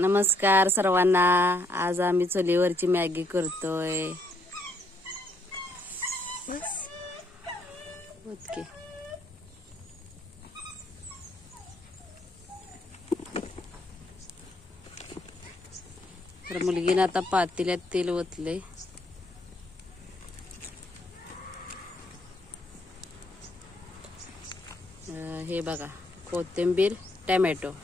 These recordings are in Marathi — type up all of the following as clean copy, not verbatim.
नमस्कार सर्वांना. आज आम्ही चुलीवरची मॅगी करतोय. ओके. तर मुलगीने आता पातेल्यात तेल ओतले. हे बघा, कोथिंबीर, टोमॅटो.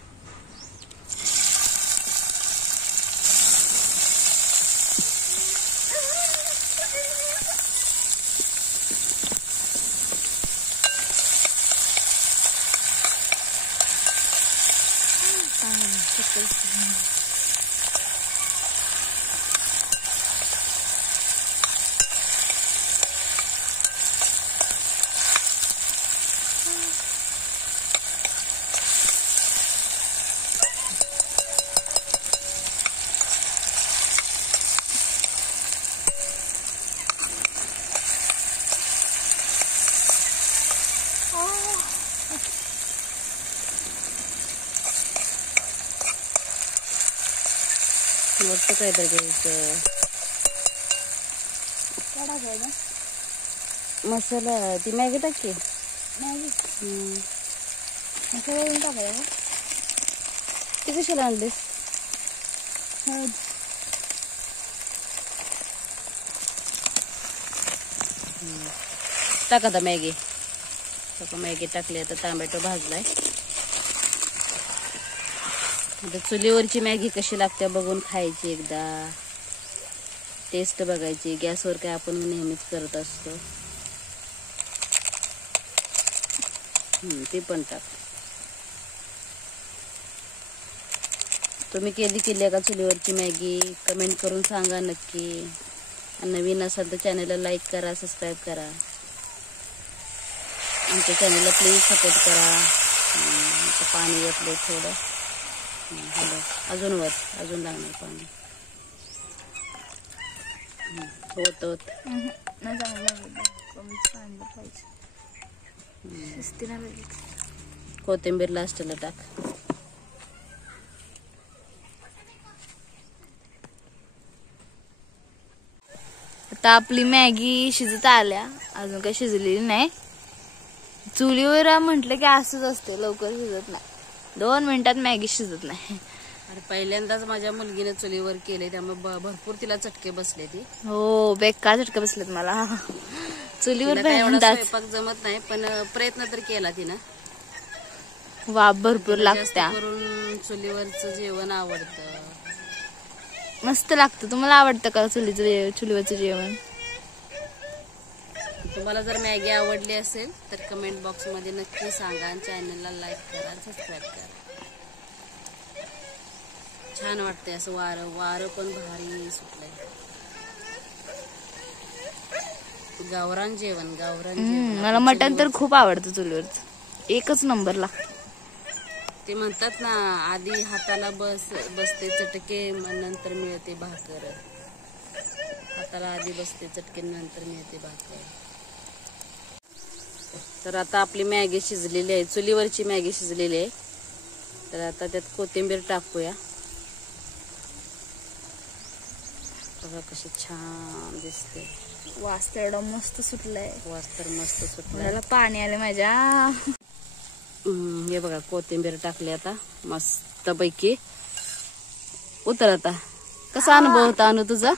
मोठं काहीतरी घ्यायचं. मसाला ती मॅगी टाकते. ती कशाला आणलीस? टाका आता मॅगी. मॅगी टाकली. आता टोमॅटो भाजलाय. आता चुलीवरची मॅगी कशी लागते बघून खायची, एकदा टेस्ट बघायची. गॅसवर काय आपण नेहमीच करत असतो. ते पण टाक. तुम्ही केली का चुलीवरची मॅगी? कमेंट करून सांगा नक्की. नवीन असाल तर चॅनलला लाईक करा, सबस्क्राईब करा. आमच्या चॅनलला प्लीज सपोर्ट करा. पाणी ओतलं थोडं. अजून वर, अजून लागणार पाणी. होत कोथिंबीर लास्टला टाक. आता आपली मॅगी शिजत आल्या. अजून काही शिजलेली नाही. चुलीवर म्हटलं की असंच असते, लवकर शिजत नाही. 2 मिनिटात मॅगी शिजत नाही. अरे पहिल्यांदाच माझ्या मुलगीने चुलीवर केले, त्यामुळे भरपूर तिला चटके बसले. ती हो, बेकार चटके बसलेत मला. चुलीवर स्वयंपाक जमत नाही, पण प्रयत्न तर केला तिनं. वाफ भरपूर लागत्या. करून चुलीवरचं जेवण आवडतं. मस्त लागतं. तुम्हाला आवडतं का चुलीवरचं जेवण? तुम्हाला जर मॅगी आवडली असेल तर कमेंट बॉक्स मध्ये नक्की सांगा. आणि चॅनलला लाईक करा, सबस्क्राईब करा. छान वाटतंय असं. वारं पण भारी सुटलंय. गावरान जेवण. मला मटण तर खूप आवडतं चुलीवरचं. एकच नंबर लागतं. ते म्हणतात ना, आधी हाताला बसते चटके, नंतर मिळते भाकर. हाताला आधी बसते चटके, नंतर मिळते भाकर. तर आता आपली मॅगी शिजलेली आहे. चुलीवरची मॅगी शिजलेली आहे. तर आता त्यात कोथिंबीर टाकूया. बघा कशी छान दिसते. वास तर एवढा मस्त सुटलाय. वास तर मस्त सुटलाय. मला पाणी आले माझ्या. हे बघा, कोथिंबीर टाकली. आता मस्त पैकी उतर. आता कसा अनुभव होता अनु तुझा?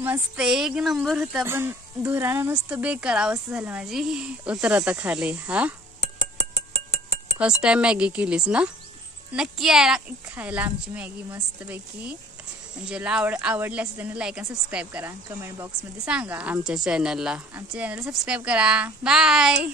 मस्त, एक नंबर होता. पण धुरानं नुसतं बेकार अवस्था झाली माझी. उतर आता खाली. हा, फर्स्ट टाइम मॅगी केलीस ना? नक्की यायला खायला आमची मॅगी मस्त पैकी. ज्याला आवडली असेल त्यांनी लाईक आणि सबस्क्राईब करा. कमेंट बॉक्स मध्ये सांगा. आमच्या चॅनलला सबस्क्राईब करा. बाय.